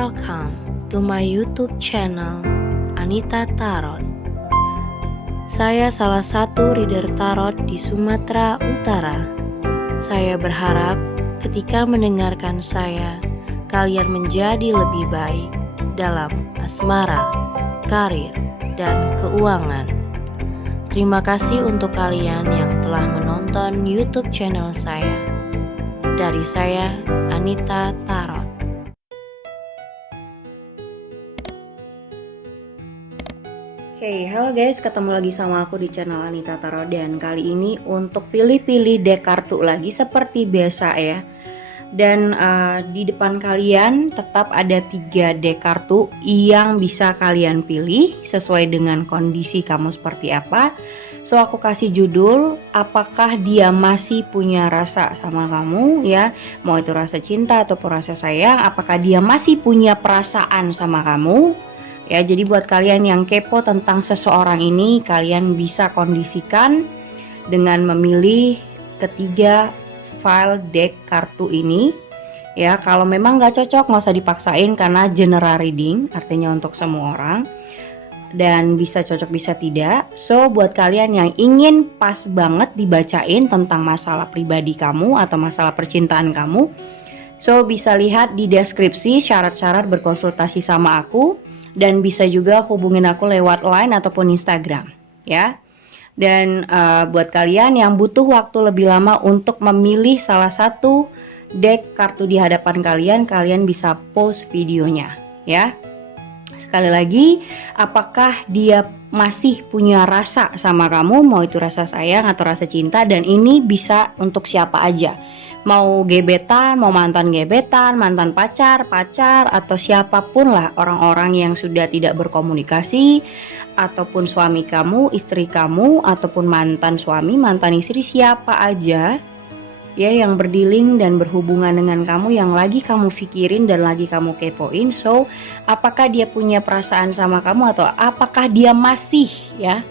Welcome to my YouTube channel Anita Tarot. Saya salah satu reader tarot di Sumatera Utara. Saya berharap ketika mendengarkan saya, kalian menjadi lebih baik dalam asmara, karir, dan keuangan. Terima kasih untuk kalian yang telah menonton YouTube channel saya. Dari saya, Anita Tarot. Halo guys, ketemu lagi sama aku di channel Anita Tarot. Dan kali ini untuk pilih-pilih deck kartu lagi seperti biasa ya. Dan di depan kalian tetap ada 3 deck kartu yang bisa kalian pilih sesuai dengan kondisi kamu seperti apa. So aku kasih judul, apakah dia masih punya rasa sama kamu ya, mau itu rasa cinta ataupun rasa sayang, apakah dia masih punya perasaan sama kamu ya. Jadi buat kalian yang kepo tentang seseorang ini, kalian bisa kondisikan dengan memilih ketiga file deck kartu ini ya. Kalau memang nggak cocok nggak usah dipaksain karena general reading, artinya untuk semua orang, dan bisa cocok bisa tidak. So buat kalian yang ingin pas banget dibacain tentang masalah pribadi kamu atau masalah percintaan kamu, so bisa lihat di deskripsi syarat-syarat berkonsultasi sama aku. Dan bisa juga hubungin aku lewat line ataupun Instagram ya. Dan buat kalian yang butuh waktu lebih lama untuk memilih salah satu deck kartu di hadapan kalian, kalian bisa post videonya ya. Sekali lagi, apakah dia masih punya rasa sama kamu, mau itu rasa sayang atau rasa cinta. Dan ini bisa untuk siapa aja, mau gebetan, mau mantan gebetan, mantan pacar, atau siapapun lah, orang-orang yang sudah tidak berkomunikasi, ataupun suami kamu, istri kamu, ataupun mantan suami, mantan istri, siapa aja ya yang berdealing dan berhubungan dengan kamu, yang lagi kamu pikirin dan lagi kamu kepoin. So apakah dia punya perasaan sama kamu atau apakah dia masih, ya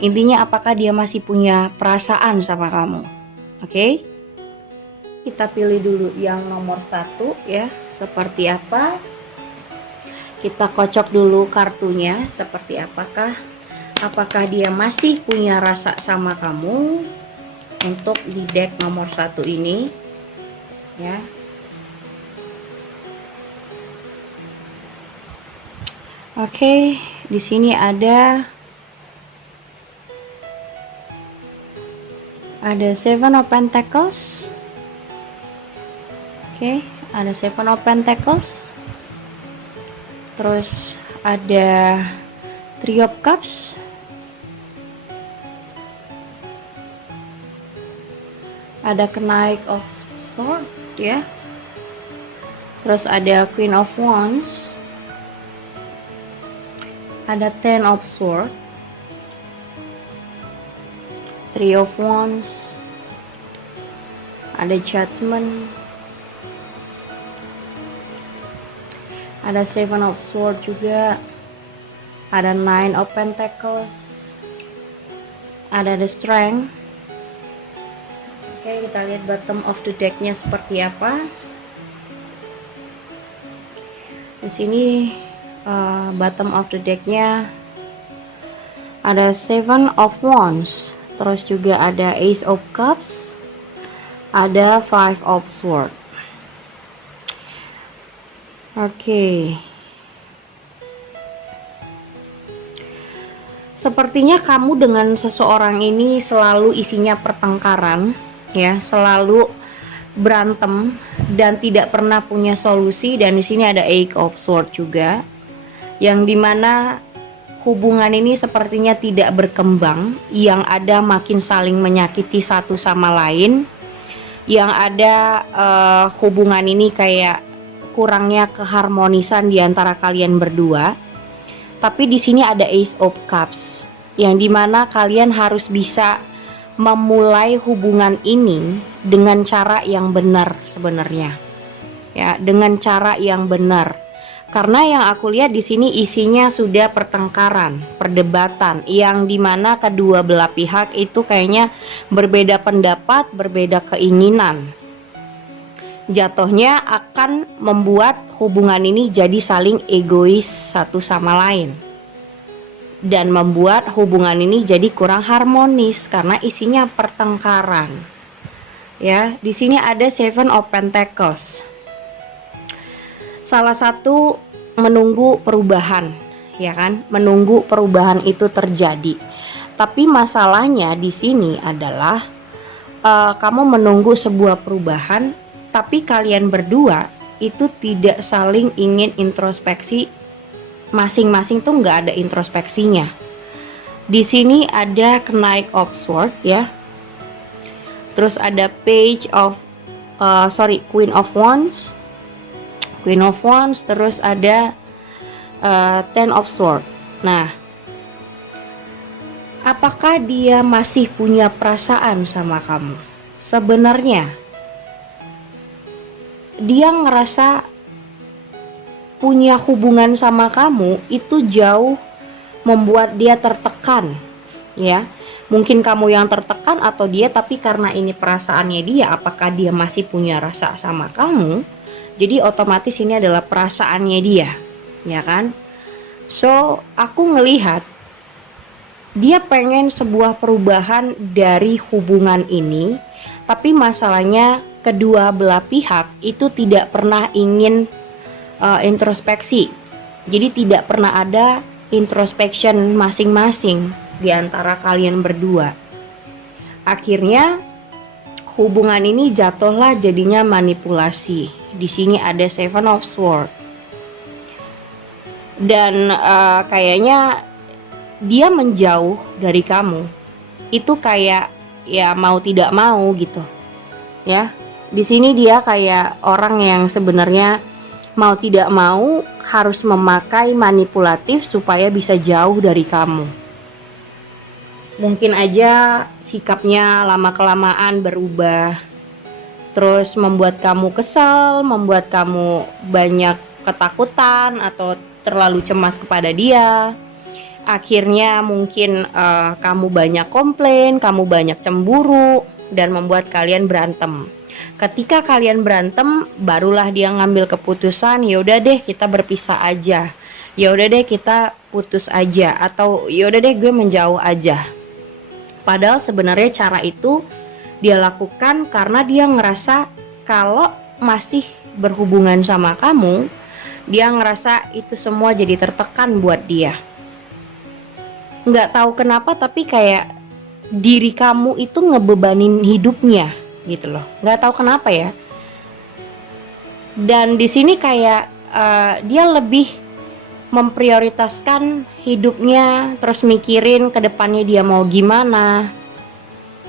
intinya apakah dia masih punya perasaan sama kamu. Oke? Kita pilih dulu yang nomor 1 ya, seperti apa. Kita kocok dulu kartunya seperti apakah dia masih punya rasa sama kamu untuk di deck nomor 1 ini ya. Oke, di sini ada Seven of Pentacles. Oke, ada Seven of Pentacles. Terus ada Three of Cups. Ada Knight of Swords ya. Terus ada Queen of Wands. Ada Ten of Swords. Three of Wands. Ada Judgment. Ada Seven of Swords juga. Ada Nine of Pentacles. Ada The Strength. Oke, kita lihat bottom of the decknya seperti apa. Di sini bottom of the decknya ada Seven of Wands. Terus juga ada Ace of Cups. Ada Five of Swords. Oke. Sepertinya kamu dengan seseorang ini selalu isinya pertengkaran ya, selalu berantem dan tidak pernah punya solusi. Dan di sini ada Eight of Swords juga, yang dimana hubungan ini sepertinya tidak berkembang, yang ada makin saling menyakiti satu sama lain, yang ada hubungan ini kayak kurangnya keharmonisan di antara kalian berdua. Tapi di sini ada Ace of Cups, yang dimana kalian harus bisa memulai hubungan ini dengan cara yang benar sebenarnya ya, dengan cara yang benar. Karena yang aku lihat di sini isinya sudah pertengkaran, perdebatan, yang dimana kedua belah pihak itu kayaknya berbeda pendapat, berbeda keinginan. jatuhnya akan membuat hubungan ini jadi saling egois satu sama lain dan membuat hubungan ini jadi kurang harmonis karena isinya pertengkaran. Ya, di sini ada Seven of Pentacles. Salah satu menunggu perubahan, ya kan? Menunggu perubahan itu terjadi. Tapi masalahnya di sini adalah kamu menunggu sebuah perubahan, tapi kalian berdua itu tidak saling ingin introspeksi. Masing-masing tuh nggak ada introspeksinya. Di sini ada Knight of Swords ya. Terus ada Queen of Wands. Terus ada Ten of Swords. Nah, apakah dia masih punya perasaan sama kamu? Sebenarnya dia ngerasa punya hubungan sama kamu itu jauh membuat dia tertekan, ya. Mungkin kamu yang tertekan atau dia, tapi karena ini perasaannya dia, apakah dia masih punya rasa sama kamu? Jadi otomatis ini adalah perasaannya dia, ya kan? So, aku ngelihat dia pengen sebuah perubahan dari hubungan ini, tapi masalahnya kedua belah pihak itu tidak pernah ingin introspeksi. Jadi tidak pernah ada introspection masing-masing di antara kalian berdua. Akhirnya hubungan ini jatuhlah jadinya manipulasi. Di sini ada Seven of Swords. Dan kayaknya dia menjauh dari kamu. Itu kayak ya mau tidak mau gitu. Ya. Di sini dia kayak orang yang sebenarnya mau tidak mau harus memakai manipulatif supaya bisa jauh dari kamu. Mungkin aja sikapnya lama-kelamaan berubah, terus membuat kamu kesal, membuat kamu banyak ketakutan atau terlalu cemas kepada dia. Akhirnya mungkin kamu banyak komplain, kamu banyak cemburu, dan membuat kalian berantem. Ketika kalian berantem, barulah dia ngambil keputusan, yaudah deh kita berpisah aja, yaudah deh kita putus aja, atau yaudah deh gue menjauh aja. Padahal sebenarnya cara itu dia lakukan karena dia ngerasa kalau masih berhubungan sama kamu, dia ngerasa itu semua jadi tertekan buat dia. Nggak tahu kenapa, tapi kayak diri kamu itu ngebebanin hidupnya gitu loh, nggak tahu kenapa ya. Dan di sini kayak dia lebih memprioritaskan hidupnya, terus mikirin ke depannya dia mau gimana,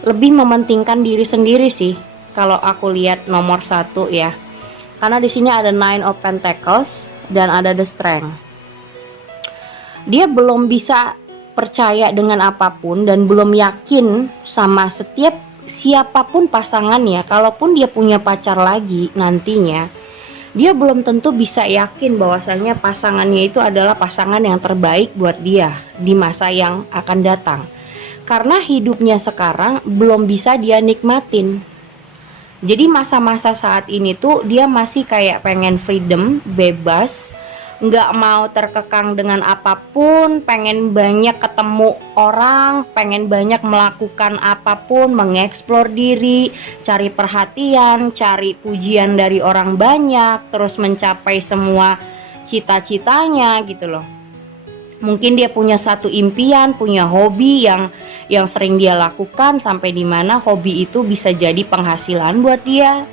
lebih mementingkan diri sendiri sih kalau aku lihat nomor 1 ya. Karena di sini ada Nine of Pentacles dan ada The Strength. Dia belum bisa percaya dengan apapun dan belum yakin sama siapapun pasangannya. Kalaupun dia punya pacar lagi nantinya, dia belum tentu bisa yakin bahwasanya pasangannya itu adalah pasangan yang terbaik buat dia di masa yang akan datang. Karena hidupnya sekarang belum bisa dia nikmatin. Jadi masa-masa saat ini tuh dia masih kayak pengen freedom, bebas, nggak mau terkekang dengan apapun, pengen banyak ketemu orang, pengen banyak melakukan apapun, mengeksplor diri, cari perhatian, cari pujian dari orang banyak, terus mencapai semua cita-citanya gitu loh. Mungkin dia punya satu impian, punya hobi yang sering dia lakukan, sampai dimana hobi itu bisa jadi penghasilan buat dia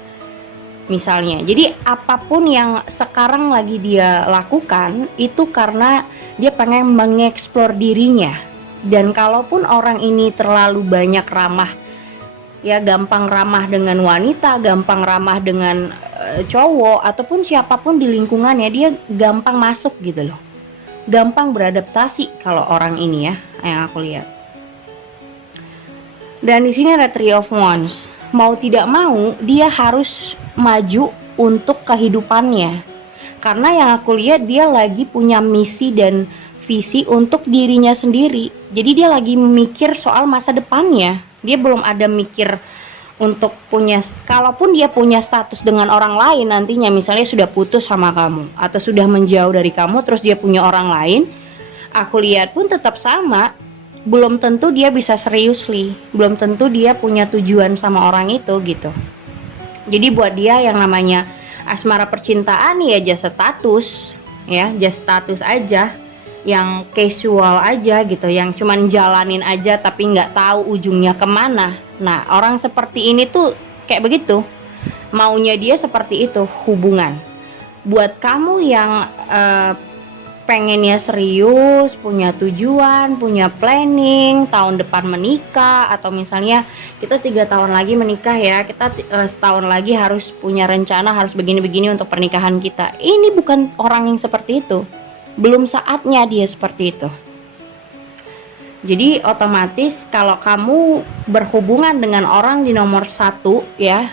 misalnya. Jadi apapun yang sekarang lagi dia lakukan itu karena dia pengen mengeksplor dirinya. Dan kalaupun orang ini terlalu banyak ramah, ya gampang ramah dengan wanita, gampang ramah dengan cowok ataupun siapapun di lingkungannya, dia gampang masuk gitu loh, gampang beradaptasi kalau orang ini ya, yang aku lihat. Dan di sini ada Three of Wands. Mau tidak mau dia harus maju untuk kehidupannya, karena yang aku lihat dia lagi punya misi dan visi untuk dirinya sendiri. Jadi dia lagi mikir soal masa depannya. Dia belum ada mikir untuk punya, kalaupun dia punya status dengan orang lain nantinya, misalnya sudah putus sama kamu atau sudah menjauh dari kamu terus dia punya orang lain, aku lihat pun tetap sama. Belum tentu dia bisa seriously, belum tentu dia punya tujuan sama orang itu gitu. Jadi buat dia yang namanya asmara percintaan ya just status, ya just status aja, yang casual aja gitu, yang cuman jalanin aja tapi nggak tahu ujungnya kemana. Nah, orang seperti ini tuh kayak begitu, maunya dia seperti itu hubungan. Buat kamu yang pengennya serius, punya tujuan, punya planning, tahun depan menikah, atau misalnya kita 3 tahun lagi menikah ya, kita setahun lagi harus punya rencana, harus begini-begini untuk pernikahan kita. Ini bukan orang yang seperti itu, belum saatnya dia seperti itu. Jadi otomatis kalau kamu berhubungan dengan orang di nomor 1 ya,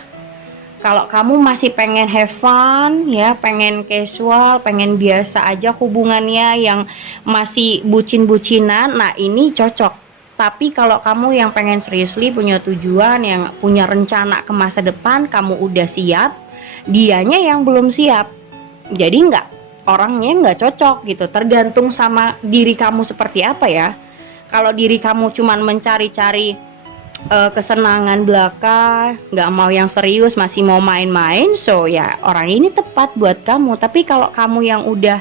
kalau kamu masih pengen have fun ya, pengen casual, pengen biasa aja hubungannya yang masih bucin-bucinan, nah ini cocok. Tapi kalau kamu yang pengen seriously, punya tujuan, yang punya rencana ke masa depan, kamu udah siap, dianya yang belum siap. Jadi orangnya nggak cocok gitu, tergantung sama diri kamu seperti apa ya. Kalau diri kamu cuman mencari-cari kesenangan belaka, nggak mau yang serius, masih mau main-main, so ya orang ini tepat buat kamu. Tapi kalau kamu yang udah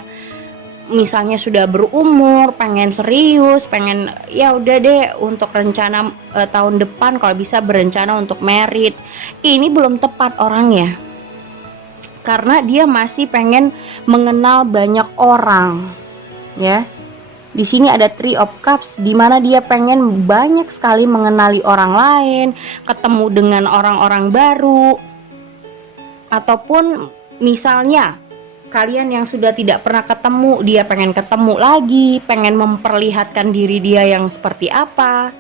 misalnya sudah berumur, pengen serius, pengen ya udah deh untuk rencana tahun depan kalau bisa berencana untuk merit, ini belum tepat orangnya. Karena dia masih pengen mengenal banyak orang, ya. Di sini ada Three of Cups, di mana dia pengen banyak sekali mengenali orang lain, ketemu dengan orang-orang baru, ataupun misalnya kalian yang sudah tidak pernah ketemu, dia pengen ketemu lagi, pengen memperlihatkan diri dia yang seperti apa,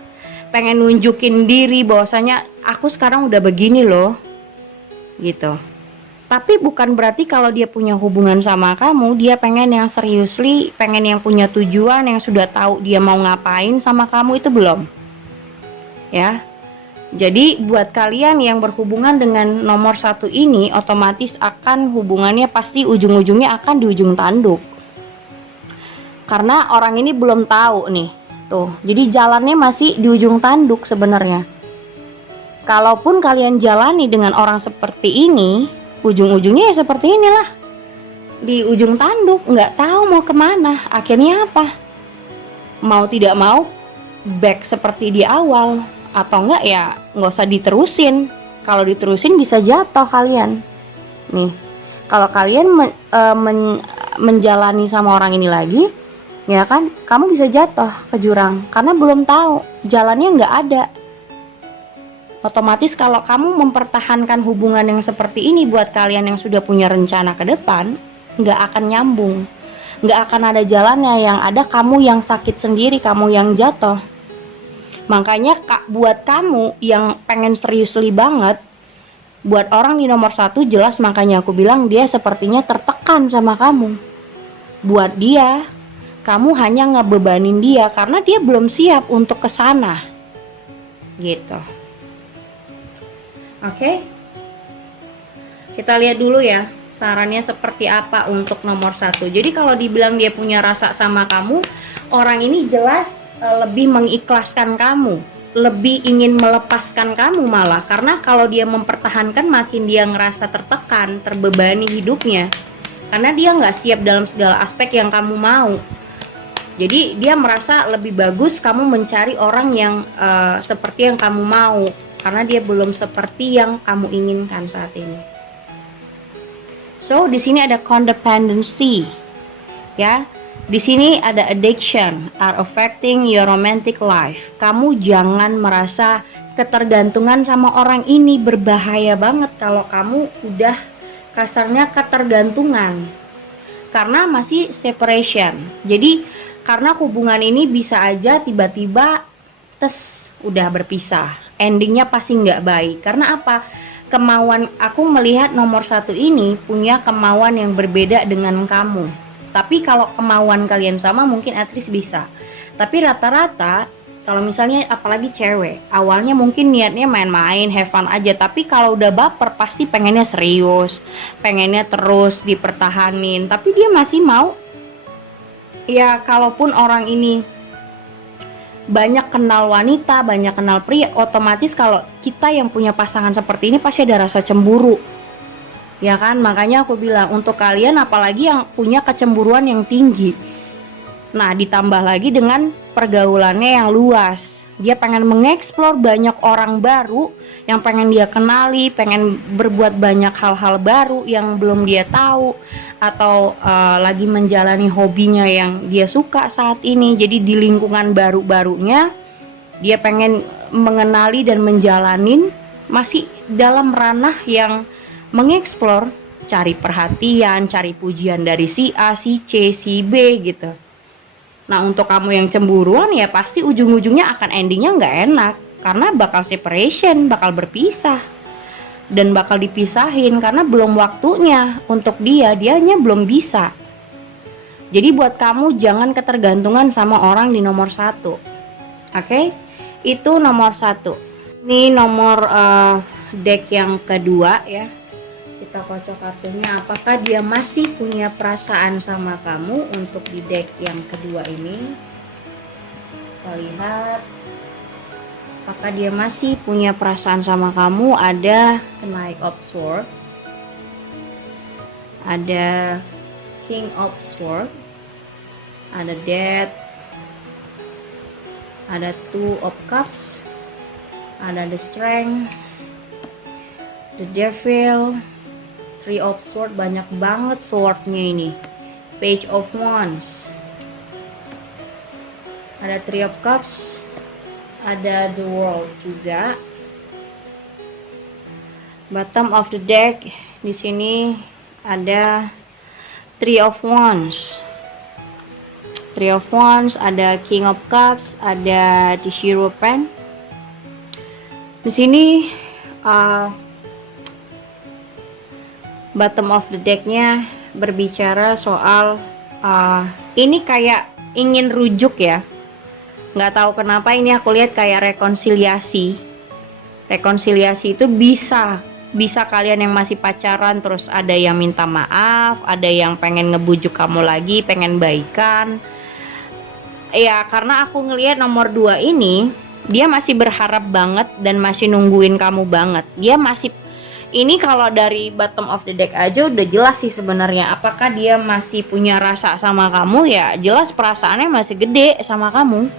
pengen nunjukin diri bahwasanya aku sekarang udah begini loh, gitu. Tapi bukan berarti kalau dia punya hubungan sama kamu, dia pengen yang seriously, pengen yang punya tujuan, yang sudah tahu dia mau ngapain sama kamu, itu belum. Ya. Jadi buat kalian yang berhubungan dengan nomor 1 ini, otomatis akan hubungannya pasti ujung-ujungnya akan di ujung tanduk. Karena orang ini belum tahu nih. Tuh, jadi jalannya masih di ujung tanduk sebenarnya. Kalaupun kalian jalani dengan orang seperti ini, ujung-ujungnya ya seperti inilah, di ujung tanduk, nggak tahu mau kemana. Akhirnya apa? Mau tidak mau back seperti di awal, atau enggak ya nggak usah diterusin. Kalau diterusin bisa jatuh kalian. Nih, kalau kalian menjalani sama orang ini lagi, ya kan, kamu bisa jatuh ke jurang karena belum tahu, jalannya nggak ada. Otomatis kalau kamu mempertahankan hubungan yang seperti ini, buat kalian yang sudah punya rencana ke depan, nggak akan nyambung, nggak akan ada jalannya. Yang ada kamu yang sakit sendiri, kamu yang jatuh. Makanya buat kamu yang pengen seriously banget, buat orang di nomor 1 jelas, makanya aku bilang dia sepertinya tertekan sama kamu. Buat dia, kamu hanya ngebebanin dia karena dia belum siap untuk kesana, gitu. Oke, kita lihat dulu ya sarannya seperti apa untuk nomor 1. Jadi kalau dibilang dia punya rasa sama kamu, orang ini jelas lebih mengikhlaskan kamu, lebih ingin melepaskan kamu malah. Karena kalau dia mempertahankan, makin dia ngerasa tertekan, terbebani hidupnya, karena dia nggak siap dalam segala aspek yang kamu mau. Jadi dia merasa lebih bagus kamu mencari orang yang seperti yang kamu mau, karena dia belum seperti yang kamu inginkan saat ini. So di sini ada codependency, ya. Di sini ada addiction are affecting your romantic life. Kamu jangan merasa ketergantungan sama orang ini, berbahaya banget kalau kamu udah kasarnya ketergantungan, karena masih separation. Jadi karena hubungan ini bisa aja tiba-tiba udah berpisah, endingnya pasti nggak baik. Karena apa? Kemauan, aku melihat nomor 1 ini punya kemauan yang berbeda dengan kamu. Tapi kalau kemauan kalian sama, mungkin at least bisa. Tapi rata-rata Kalau misalnya apalagi cewek, awalnya mungkin niatnya main-main, have fun aja, tapi kalau udah baper pasti pengennya serius, pengennya terus dipertahanin, tapi dia masih mau. Ya kalaupun orang ini banyak kenal wanita, banyak kenal pria, otomatis kalau kita yang punya pasangan seperti ini pasti ada rasa cemburu. Ya kan, makanya aku bilang untuk kalian apalagi yang punya kecemburuan yang tinggi. Nah, ditambah lagi dengan pergaulannya yang luas. Dia pengen mengeksplor banyak orang baru yang pengen dia kenali, pengen berbuat banyak hal-hal baru yang belum dia tahu, atau lagi menjalani hobinya yang dia suka saat ini. Jadi di lingkungan baru-barunya dia pengen mengenali dan menjalanin, masih dalam ranah yang mengeksplor, cari perhatian, cari pujian dari si A, si C, si B gitu. Nah, untuk kamu yang cemburuan ya pasti ujung-ujungnya akan endingnya nggak enak, karena bakal separation, bakal berpisah, dan bakal dipisahin karena belum waktunya untuk dianya belum bisa. Jadi buat kamu jangan ketergantungan sama orang di nomor 1. Oke? Itu nomor 1. Ini nomor deck yang kedua ya. Kita kocok kartunya, apakah dia masih punya perasaan sama kamu untuk di deck yang kedua ini. Kita lihat apakah dia masih punya perasaan sama kamu. Ada Knight of Swords, ada King of Swords, ada Death, ada Two of Cups, ada the Strength, the Devil, Three of Swords, banyak banget swordnya ini. Page of Wands, ada Three of Cups, ada the World juga. Bottom of the deck di sini ada Three of Wands, Three of Wands, ada King of Cups, ada the Hierophant. Di sini bottom of the decknya berbicara soal ini kayak ingin rujuk ya. Nggak tahu kenapa ini aku lihat kayak rekonsiliasi. Rekonsiliasi itu bisa kalian yang masih pacaran terus ada yang minta maaf, ada yang pengen ngebujuk kamu lagi, pengen baikan. Ya karena aku ngelihat nomor 2 ini dia masih berharap banget dan masih nungguin kamu banget. Dia masih, ini kalau dari bottom of the deck aja udah jelas sih sebenarnya apakah dia masih punya rasa sama kamu. Ya jelas perasaannya masih gede sama kamu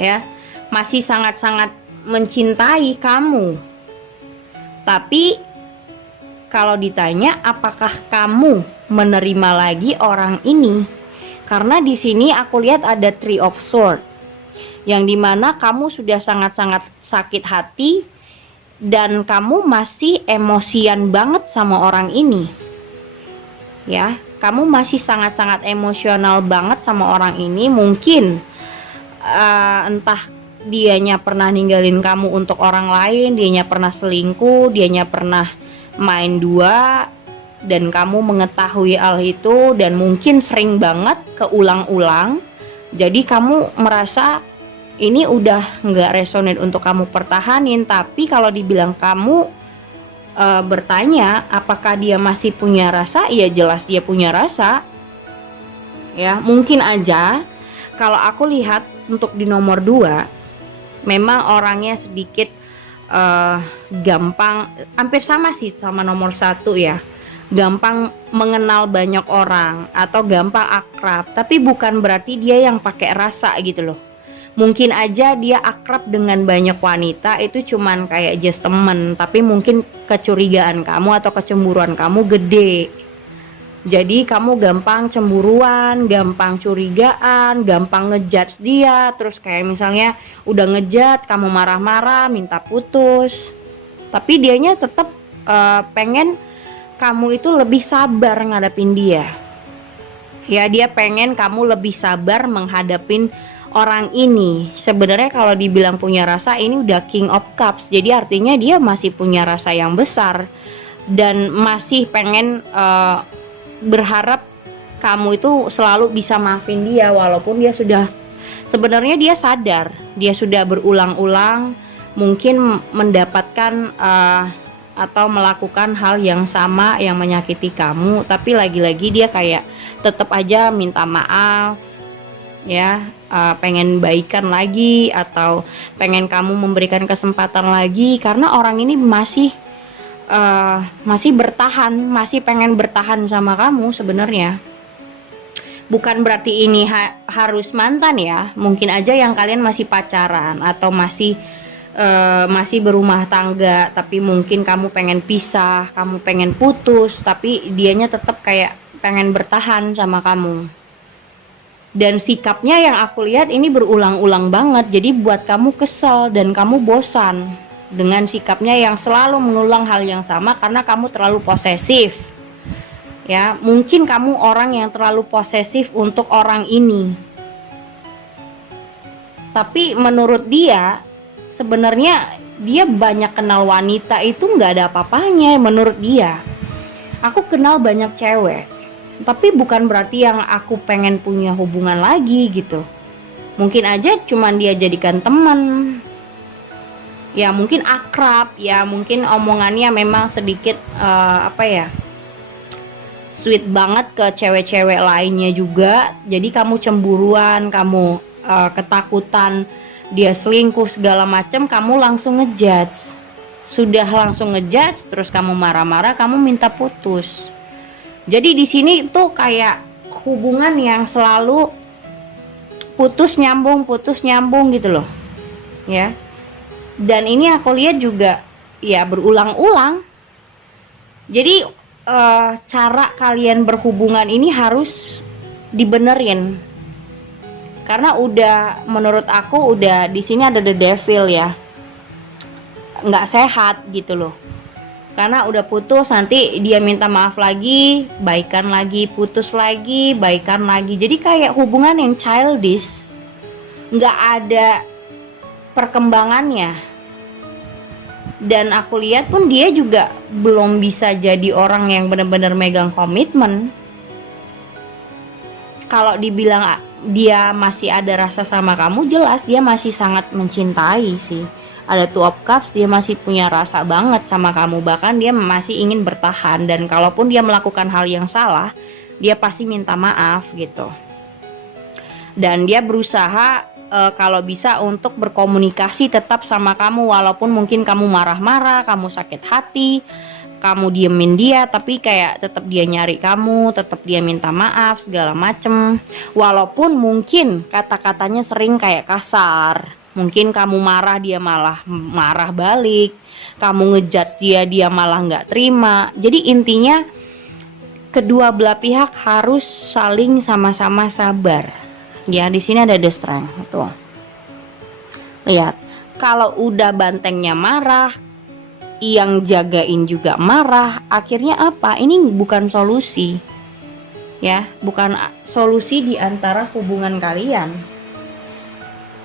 ya, masih sangat-sangat mencintai kamu. Tapi kalau ditanya apakah kamu menerima lagi orang ini, karena di sini aku lihat ada Three of Swords yang dimana kamu sudah sangat-sangat sakit hati dan kamu masih emosian banget sama orang ini ya. Kamu masih sangat-sangat emosional banget sama orang ini. Mungkin entah dianya pernah ninggalin kamu untuk orang lain, dianya pernah selingkuh, dianya pernah main dua, dan kamu mengetahui hal itu dan mungkin sering banget keulang-ulang. Jadi kamu merasa ini udah nggak resonate untuk kamu pertahanin. Tapi kalau dibilang kamu bertanya apakah dia masih punya rasa, ya jelas dia punya rasa ya. Mungkin aja kalau aku lihat untuk di nomor 2 memang orangnya sedikit gampang, hampir sama sih sama nomor 1 ya, gampang mengenal banyak orang atau gampang akrab, tapi bukan berarti dia yang pakai rasa gitu loh. Mungkin aja dia akrab dengan banyak wanita, itu cuman kayak just temen, tapi mungkin kecurigaan kamu atau kecemburuan kamu gede. Jadi kamu gampang cemburuan, gampang curigaan, gampang ngejudge dia. Terus kayak misalnya udah ngejudge, kamu marah-marah, minta putus. Tapi dianya tetap pengen kamu itu lebih sabar ngadapin dia. Ya dia pengen kamu lebih sabar menghadapin orang ini. Sebenarnya kalau dibilang punya rasa, ini udah King of Cups. Jadi artinya dia masih punya rasa yang besar dan masih pengen berharap kamu itu selalu bisa maafin dia walaupun dia sudah Sebenarnya dia sadar, dia sudah berulang-ulang mungkin mendapatkan atau melakukan hal yang sama yang menyakiti kamu, tapi lagi-lagi dia kayak tetap aja minta maaf ya, pengen baikan lagi atau pengen kamu memberikan kesempatan lagi, karena orang ini masih bertahan, masih pengen bertahan sama kamu sebenarnya. Bukan berarti ini harus mantan ya, mungkin aja yang kalian masih pacaran atau masih berumah tangga, tapi mungkin kamu pengen pisah, kamu pengen putus, tapi dianya tetap kayak pengen bertahan sama kamu. Dan sikapnya yang aku lihat ini berulang-ulang banget, jadi buat kamu kesel dan kamu bosan dengan sikapnya yang selalu mengulang hal yang sama karena kamu terlalu posesif. Ya, mungkin kamu orang yang terlalu posesif untuk orang ini. Tapi menurut dia, sebenarnya dia banyak kenal wanita itu nggak ada apa-apanya menurut dia. Aku kenal banyak cewek, tapi bukan berarti yang aku pengen punya hubungan lagi gitu. Mungkin aja cuman dia jadikan teman. Ya mungkin akrab, ya mungkin omongannya memang sedikit sweet banget ke cewek-cewek lainnya juga. Jadi kamu cemburuan, kamu ketakutan dia selingkuh segala macam, kamu langsung ngejudge. Sudah langsung ngejudge, terus kamu marah-marah, kamu minta putus. Jadi di sini tuh kayak hubungan yang selalu putus nyambung gitu loh. Ya. Dan ini aku lihat juga ya berulang-ulang. Jadi cara kalian berhubungan ini harus dibenerin, karena udah menurut aku udah di sini ada the devil ya, nggak sehat gitu loh. Karena udah putus, nanti dia minta maaf lagi, baikan lagi, putus lagi, baikan lagi. Jadi kayak hubungan yang childish, nggak ada perkembangannya. Dan aku lihat pun dia juga belum bisa jadi orang yang benar-benar megang komitmen. Kalau dibilang dia masih ada rasa sama kamu, jelas dia masih sangat mencintai sih. Ada Two of Cups, dia masih punya rasa banget sama kamu. Bahkan dia masih ingin bertahan, dan kalaupun dia melakukan hal yang salah, dia pasti minta maaf gitu. Dan dia berusaha kalau bisa untuk berkomunikasi tetap sama kamu, walaupun mungkin kamu marah-marah, kamu sakit hati, kamu diemin dia, tapi kayak tetap dia nyari kamu, tetap dia minta maaf segala macem. Walaupun mungkin kata-katanya sering kayak kasar, mungkin kamu marah dia malah marah balik, kamu ngejudge dia malah nggak terima. Jadi intinya kedua belah pihak harus saling sama-sama sabar. Ya, di sini ada the strength tuh. Lihat, kalau udah bantengnya marah, yang jagain juga marah, akhirnya apa? Ini bukan solusi. Ya, bukan solusi di antara hubungan kalian.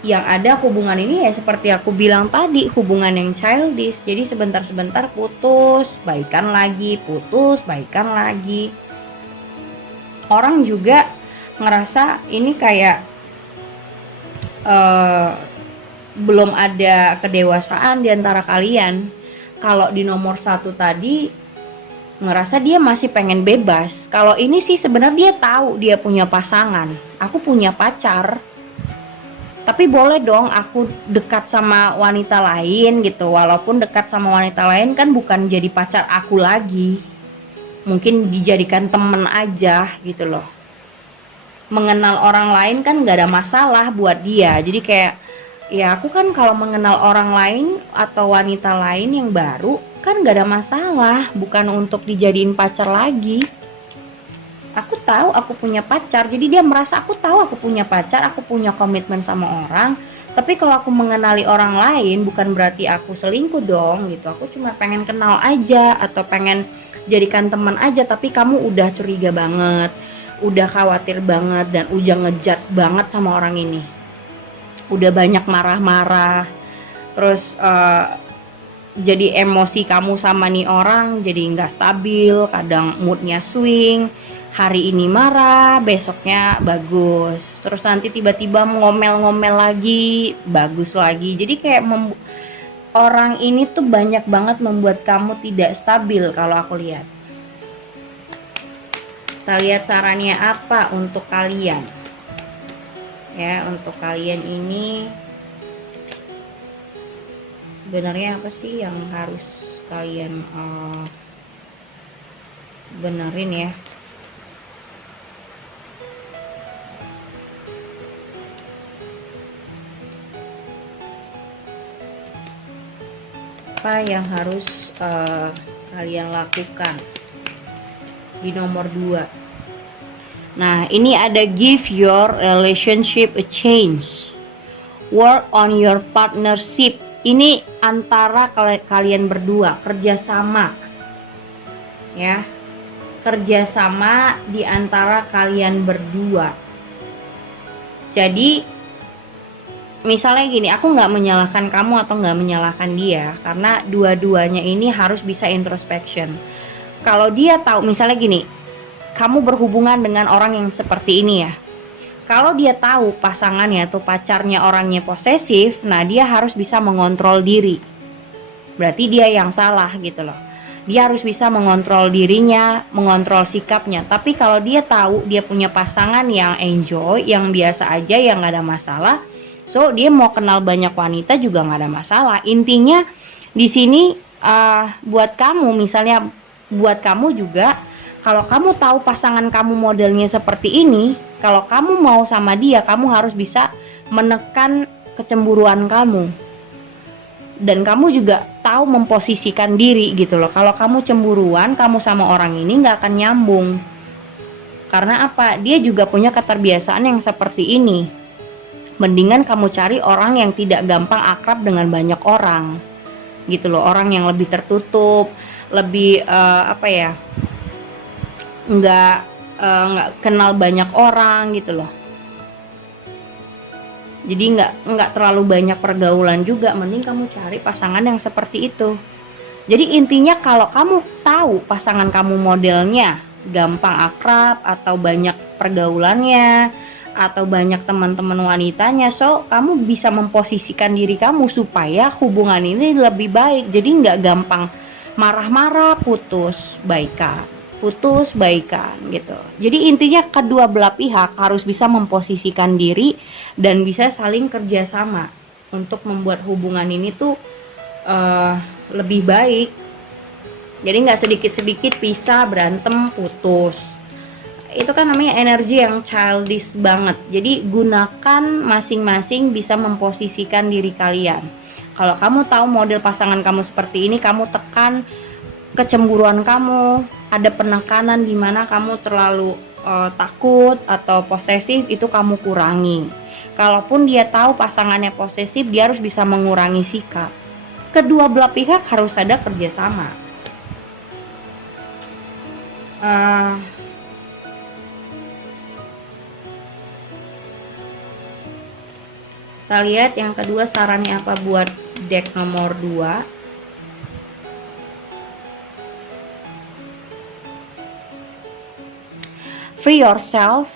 Yang ada hubungan ini ya seperti aku bilang tadi, hubungan yang childish. Jadi sebentar-sebentar putus, baikan lagi, putus, baikan lagi. Orang juga ngerasa ini kayak belum ada kedewasaan di antara kalian. Kalau di nomor 1 tadi ngerasa dia masih pengen bebas. Kalau ini sih sebenarnya dia tahu dia punya pasangan. Aku punya pacar, tapi boleh dong aku dekat sama wanita lain gitu. Walaupun dekat sama wanita lain kan bukan jadi pacar aku lagi, mungkin dijadikan temen aja gitu loh. Mengenal orang lain kan gak ada masalah buat dia. Jadi kayak ya aku kan kalau mengenal orang lain atau wanita lain yang baru kan gak ada masalah, bukan untuk dijadiin pacar lagi. Aku tahu aku punya pacar, jadi dia merasa aku tahu aku punya pacar, aku punya komitmen sama orang. Tapi kalau aku mengenali orang lain bukan berarti aku selingkuh dong gitu. Aku cuma pengen kenal aja atau pengen jadikan teman aja, tapi kamu udah curiga banget, udah khawatir banget, dan udah ngejudge banget sama orang ini. Udah banyak marah-marah, terus jadi emosi kamu sama nih orang jadi nggak stabil, kadang moodnya swing, hari ini marah, besoknya bagus, terus nanti tiba-tiba ngomel-ngomel lagi, bagus lagi. Jadi kayak orang ini tuh banyak banget membuat kamu tidak stabil kalau aku lihat. Kita lihat sarannya apa untuk kalian. Ya, untuk kalian ini sebenarnya apa sih yang harus kalian benerin ya? Apa yang harus kalian lakukan di nomor 2? Nah, ini ada give your relationship a change, work on your partnership. Ini antara kalian berdua, kerjasama ya, kerjasama di antara kalian berdua. Jadi misalnya gini, aku nggak menyalahkan kamu atau nggak menyalahkan dia, karena dua-duanya ini harus bisa introspection. Kalau dia tahu, misalnya gini, kamu berhubungan dengan orang yang seperti ini ya, kalau dia tahu pasangannya atau pacarnya orangnya posesif, nah dia harus bisa mengontrol diri. Berarti dia yang salah gitu loh. Dia harus bisa mengontrol dirinya, mengontrol sikapnya. Tapi kalau dia tahu dia punya pasangan yang enjoy, yang biasa aja, yang gak ada masalah, so dia mau kenal banyak wanita juga gak ada masalah. Intinya di sini buat kamu, misalnya buat kamu juga, kalau kamu tahu pasangan kamu modelnya seperti ini, kalau kamu mau sama dia, kamu harus bisa menekan kecemburuan kamu. Dan kamu juga tahu memposisikan diri gitu loh. Kalau kamu cemburuan, kamu sama orang ini nggak akan nyambung. Karena apa? Dia juga punya keterbiasaan yang seperti ini. Mendingan kamu cari orang yang tidak gampang akrab dengan banyak orang. Gitu loh, orang yang lebih tertutup, lebih nggak kenal banyak orang gitu loh. Jadi nggak terlalu banyak pergaulan juga. Mending kamu cari pasangan yang seperti itu. Jadi intinya kalau kamu tahu pasangan kamu modelnya gampang akrab atau banyak pergaulannya atau banyak teman-teman wanitanya, so kamu bisa memposisikan diri kamu supaya hubungan ini lebih baik. Jadi nggak gampang marah-marah, putus baikan gitu. Jadi intinya kedua belah pihak harus bisa memposisikan diri dan bisa saling kerjasama untuk membuat hubungan ini tuh lebih baik. Jadi nggak sedikit-sedikit pisah, berantem, putus. Itu kan namanya energi yang childish banget. Jadi gunakan masing-masing bisa memposisikan diri kalian. Kalau kamu tahu model pasangan kamu seperti ini, kamu tekan kecemburuan kamu, ada penekanan di mana kamu terlalu takut atau posesif, itu kamu kurangi. Kalaupun dia tahu pasangannya posesif, dia harus bisa mengurangi sikap. Kedua belah pihak harus ada kerjasama. Kita lihat yang kedua sarannya apa buat deck nomor 2. Free yourself,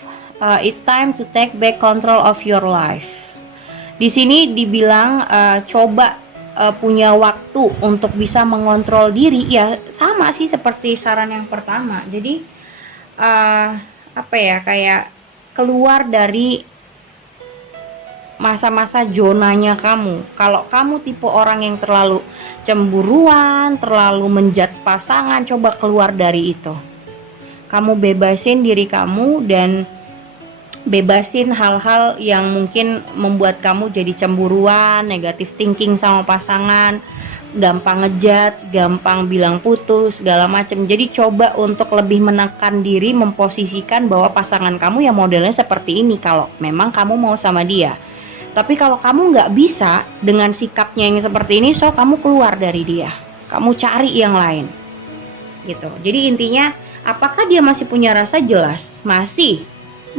it's time to take back control of your life. Di sini dibilang coba punya waktu untuk bisa mengontrol diri. Ya sama sih seperti saran yang pertama. Jadi kayak keluar dari masa-masa zonanya kamu. Kalau kamu tipe orang yang terlalu cemburuan, terlalu menjudge pasangan, coba keluar dari itu. Kamu bebasin diri kamu dan bebasin hal-hal yang mungkin membuat kamu jadi cemburuan, negatif thinking sama pasangan, gampang ngejudge, gampang bilang putus, segala macam. Jadi coba untuk lebih menekan diri, memposisikan bahwa pasangan kamu yang modelnya seperti ini kalau memang kamu mau sama dia. Tapi kalau kamu nggak bisa dengan sikapnya yang seperti ini, so kamu keluar dari dia, kamu cari yang lain gitu. Jadi intinya, apakah dia masih punya rasa? Jelas masih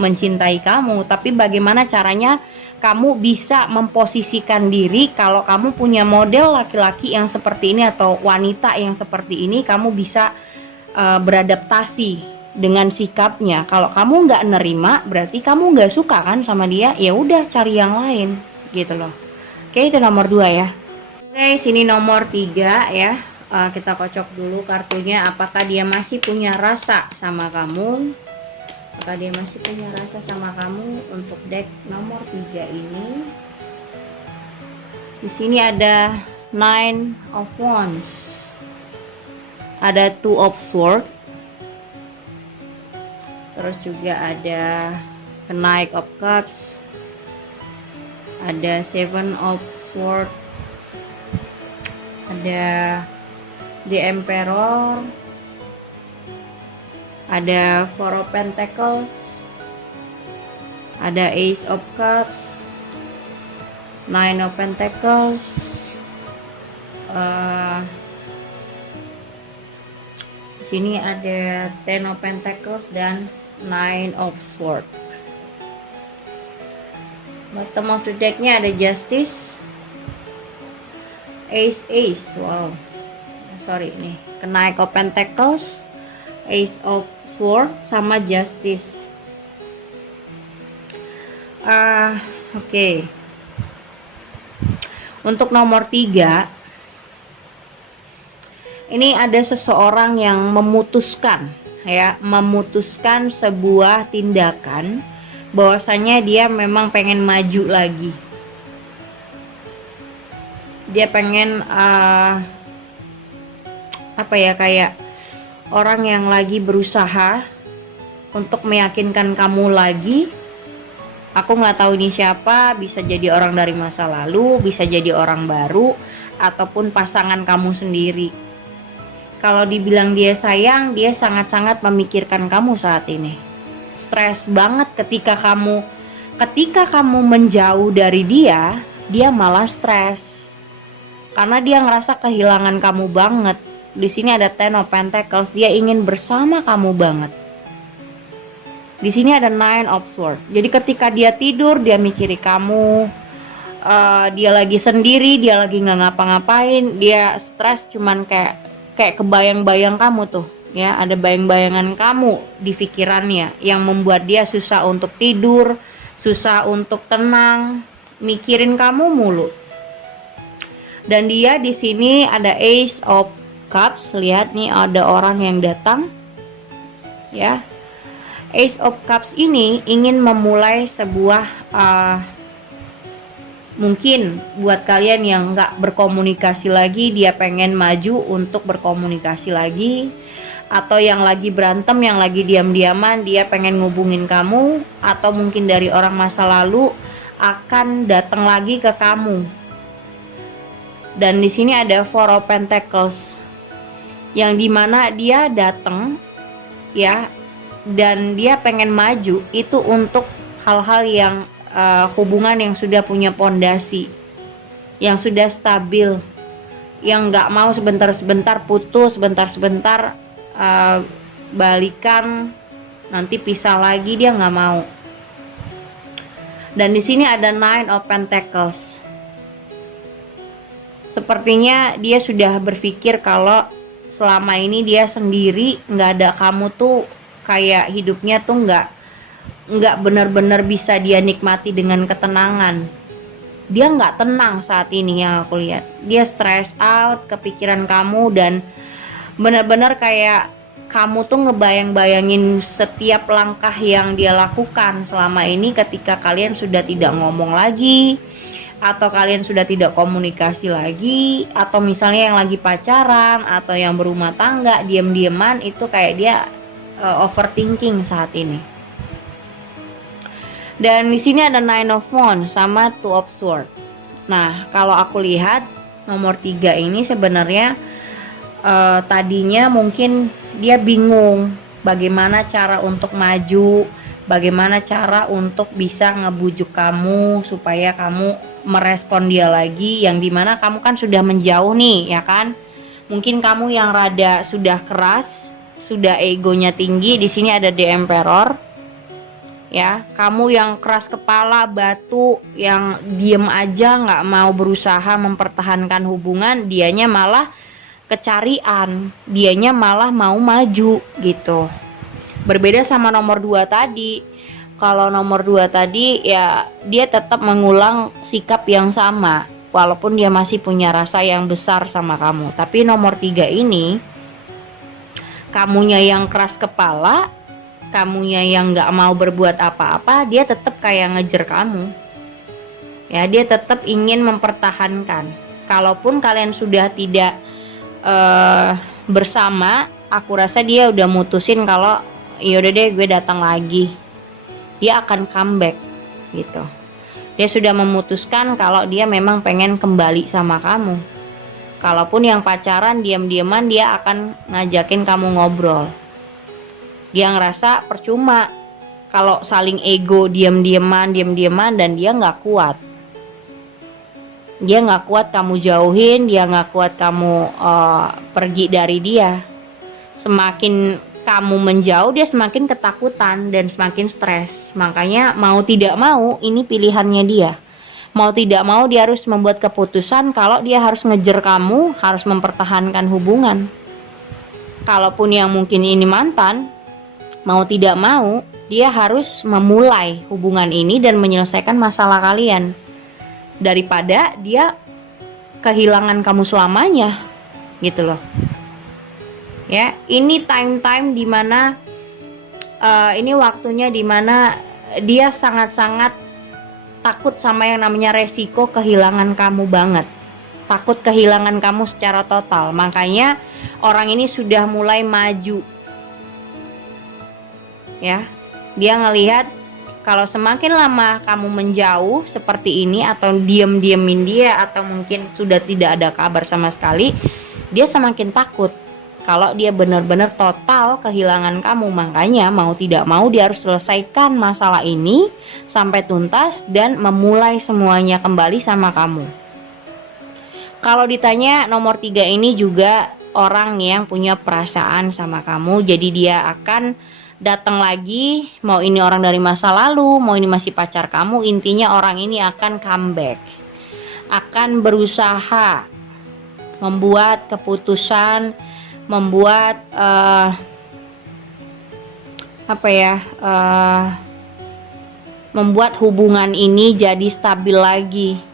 mencintai kamu, tapi bagaimana caranya kamu bisa memposisikan diri kalau kamu punya model laki-laki yang seperti ini atau wanita yang seperti ini, kamu bisa beradaptasi dengan sikapnya. Kalau kamu nggak nerima, berarti kamu nggak suka kan sama dia. Ya udah, cari yang lain gitu loh. Oke, itu nomor 2 ya. Oke, sini nomor 3 ya. Kita kocok dulu kartunya, apakah dia masih punya rasa sama kamu. Apakah dia masih punya rasa sama kamu untuk deck nomor 3 ini. Di sini ada Nine of Wands, ada Two of Swords, terus juga ada Knight of Cups, ada Seven of Swords, ada The Emperor, ada Four of Pentacles, ada Ace of Cups, Nine of Pentacles, sini ada Ten of Pentacles dan Nine of Swords. Bottom of the decknya ada Justice, Ace, wow, sorry nih, Knight of Pentacles, Ace of Swords sama Justice. Oke. Untuk nomor 3, ini ada seseorang yang memutuskan sebuah tindakan bahwasanya dia memang pengen maju lagi. Dia pengen kayak orang yang lagi berusaha untuk meyakinkan kamu lagi. Aku nggak tahu ini siapa, bisa jadi orang dari masa lalu, bisa jadi orang baru, ataupun pasangan kamu sendiri. Kalau dibilang dia sayang, dia sangat-sangat memikirkan kamu saat ini. Stres banget ketika kamu menjauh dari dia, dia malah stres. Karena dia ngerasa kehilangan kamu banget. Di sini ada Ten of Pentacles, dia ingin bersama kamu banget. Di sini ada Nine of Swords. Jadi ketika dia tidur, dia mikirin kamu. Dia lagi sendiri, dia lagi nggak ngapa-ngapain, dia stres, cuman kayak kebayang-bayang kamu tuh, ya. Ada bayang-bayangan kamu di pikirannya yang membuat dia susah untuk tidur, susah untuk tenang, mikirin kamu mulu. Dan dia di sini ada Ace of Cups. Lihat nih, ada orang yang datang, ya. Ace of Cups ini ingin memulai sebuah mungkin buat kalian yang nggak berkomunikasi lagi, dia pengen maju untuk berkomunikasi lagi. Atau yang lagi berantem, yang lagi diam-diaman, dia pengen ngubungin kamu. Atau mungkin dari orang masa lalu akan datang lagi ke kamu. Dan di sini ada Four of Pentacles, yang dimana dia datang, ya, dan dia pengen maju itu untuk hal-hal yang hubungan yang sudah punya pondasi, yang sudah stabil, yang nggak mau sebentar-sebentar putus, sebentar-sebentar balikan, nanti pisah lagi, dia nggak mau. Dan di sini ada Nine of Pentacles. Sepertinya dia sudah berpikir kalau selama ini dia sendiri, nggak ada kamu tuh kayak hidupnya tuh nggak benar-benar bisa dia nikmati dengan ketenangan. Dia nggak tenang saat ini yang aku lihat. Dia stress out, kepikiran kamu, dan benar-benar kayak kamu tuh ngebayang-bayangin setiap langkah yang dia lakukan selama ini ketika kalian sudah tidak ngomong lagi, atau kalian sudah tidak komunikasi lagi, atau misalnya yang lagi pacaran atau yang berumah tangga, diam-diaman itu kayak dia overthinking saat ini. Dan di sini ada Nine of Wands sama Two of Swords. Nah, kalau aku lihat nomor 3 ini sebenarnya tadinya mungkin dia bingung bagaimana cara untuk maju, bagaimana cara untuk bisa ngebujuk kamu supaya kamu merespon dia lagi, yang dimana kamu kan sudah menjauh nih, ya kan? Mungkin kamu yang rada sudah keras, sudah egonya tinggi. Di sini ada The Emperor, ya. Kamu yang keras kepala, batu, yang diem aja, nggak mau berusaha mempertahankan hubungan, dianya malah kecarian, dianya malah mau maju gitu. Berbeda sama nomor 2 tadi. Kalau nomor 2 tadi ya dia tetap mengulang sikap yang sama walaupun dia masih punya rasa yang besar sama kamu. Tapi nomor 3 ini, kamunya yang keras kepala, kamunya yang gak mau berbuat apa-apa, dia tetap kayak ngejar kamu. Ya, dia tetap ingin mempertahankan. Kalaupun kalian sudah tidak bersama, aku rasa dia udah mutusin kalau yaudah deh gue datang lagi. Dia akan comeback gitu. Dia sudah memutuskan kalau dia memang pengen kembali sama kamu. Kalaupun yang pacaran, diam-diaman dia akan ngajakin kamu ngobrol. Dia ngerasa percuma kalau saling ego, diam-diaman dan dia nggak kuat. Dia nggak kuat kamu jauhin, dia nggak kuat kamu pergi dari dia. Semakin kamu menjauh, dia semakin ketakutan dan semakin stres. Makanya mau tidak mau, ini pilihannya dia. Mau tidak mau dia harus membuat keputusan kalau dia harus ngejar kamu, harus mempertahankan hubungan. Kalaupun yang mungkin ini mantan, mau tidak mau dia harus memulai hubungan ini dan menyelesaikan masalah kalian, daripada dia kehilangan kamu selamanya gitu loh. Ya, ini time dimana ini waktunya dimana dia sangat-sangat takut sama yang namanya resiko kehilangan kamu banget. Takut kehilangan kamu secara total. Makanya orang ini sudah mulai maju. Ya, dia ngelihat kalau semakin lama kamu menjauh seperti ini atau diam-diamin dia atau mungkin sudah tidak ada kabar sama sekali, dia semakin takut kalau dia benar-benar total kehilangan kamu. Makanya mau tidak mau dia harus selesaikan masalah ini sampai tuntas dan memulai semuanya kembali sama kamu. Kalau ditanya, nomor 3 ini juga orang yang punya perasaan sama kamu, jadi dia akan datang lagi. Mau ini orang dari masa lalu, mau ini masih pacar kamu, intinya orang ini akan comeback, akan berusaha membuat keputusan, membuat membuat hubungan ini jadi stabil lagi.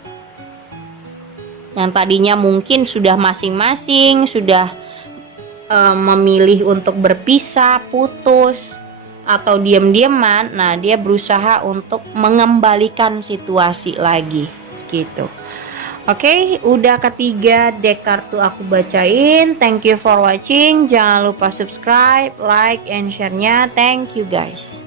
Yang tadinya mungkin sudah masing-masing sudah memilih untuk berpisah, putus, atau diam-diaman, nah dia berusaha untuk mengembalikan situasi lagi gitu. Oke, udah ketiga deck kartu aku bacain. Thank you for watching. Jangan lupa subscribe, like, and share-nya. Thank you guys.